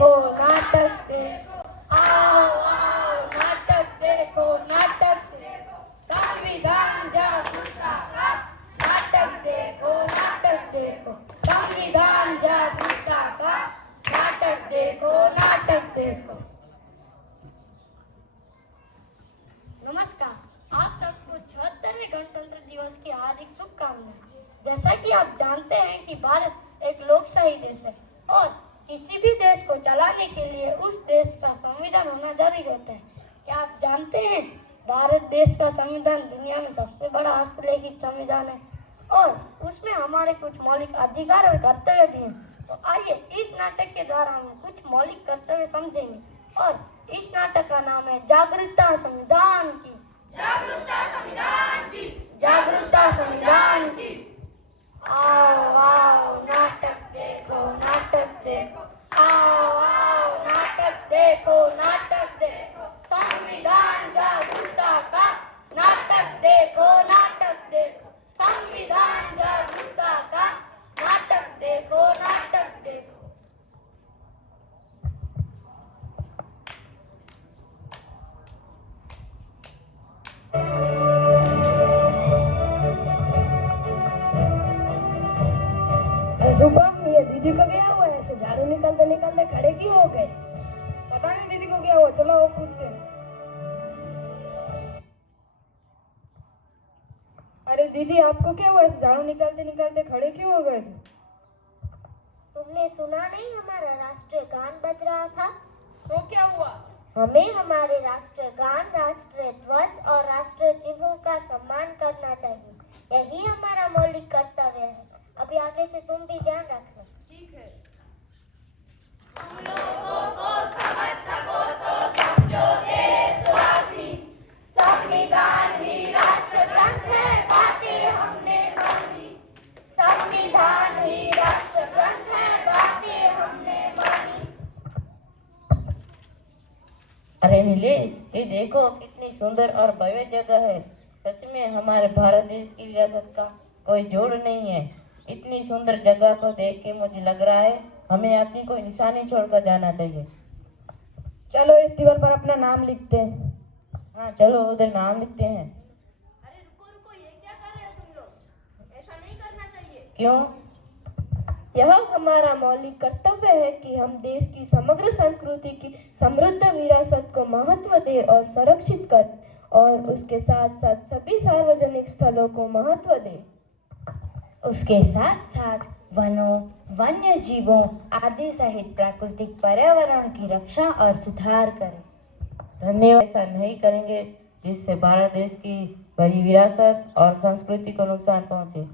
देखो नाटक देखो, आओ आओ नाटक देखो, नाटक देखो, संविधान जागरूकता का नाटक देखो, नाटक देखो, संविधान जागरूकता का नाटक देखो, नाटक देखो। नमस्कार, आप सबको 76वें गणतंत्र दिवस की हार्दिक शुभकामनाएं। जैसा कि आप जानते हैं कि भारत एक लोकशाही देश है और किसी भी देश को चलाने के लिए उस देश का संविधान होना जरूरी होता है। क्या आप जानते हैं भारत देश का संविधान दुनिया में सबसे बड़ा हस्तलिखित संविधान है और उसमें हमारे कुछ मौलिक अधिकार और कर्तव्य भी हैं। तो आइए इस नाटक के द्वारा हम कुछ मौलिक कर्तव्य समझेंगे और इस नाटक का नाम है जागरूकता संविधान की। जागरूकता संविधान की, जागरूकता संविधान की। आओ आओ नाटक देखो, नाटक देखो, आओ आओ नाटक देखो, नाटक देखो, संविधान जागरूकता का नाटक देखो, नाटक देखो, संविधान जागरूकता का नाटक देखो, नाटक देखो। शुभम, ये दीदी को गया हुआ है, ऐसे झाड़ू निकलते निकलते खड़े क्यों हो गए? पता नहीं दीदी को क्या हुआ, चलो वो पूछते हैं। अरे दीदी, आपको क्या हुआ, ऐसे झाड़ू निकलते निकलते खड़े क्यों हो गए थे? तुमने सुना नहीं हमारा राष्ट्रीय गान बज रहा था? तो क्या हुआ? हमें हमारे राष्ट्रीय गान, राष्ट्रीय ध्वज और राष्ट्रीय चिन्हों का सम्मान करना चाहिए। यही हमारा मौलिक कर्तव्य है। अभी आगे से तुम भी ध्यान रखना। ठीक है। हम लोगों को समझ सको तो समझो देशवासी, संविधान ही राष्ट्र ग्रंथ है, बातें हमने मानी। संविधान ही राष्ट्र ग्रंथ है, बातें हमने मानी। अरे नीलेश, ये देखो कितनी सुंदर और भव्य जगह है। सच में हमारे भारत देश की विरासत का कोई जोड़ नहीं है। इतनी सुंदर जगह को देख के मुझे लग रहा है हमें अपनी कोई निशानी छोड़कर जाना चाहिए। चलो इस दीवार पर अपना नाम लिखते हैं। हाँ चलो उधर नाम लिखते हैं। अरे रुको रुको, ये क्या कर रहे हो तुम लोग? ऐसा नहीं करना चाहिए। क्यों? यह हमारा मौलिक कर्तव्य है कि हम देश की समग्र संस्कृति की समृद्ध विरासत को महत्व दें और संरक्षित करें और उसके साथ साथ सभी सार्वजनिक स्थलों को महत्व दें। उसके साथ साथ वनों, वन्य जीवों आदि सहित प्राकृतिक पर्यावरण की रक्षा और सुधार करें। धन्यवाद। ऐसा नहीं करेंगे जिससे भारत देश की बड़ी विरासत और संस्कृति को नुकसान पहुंचे।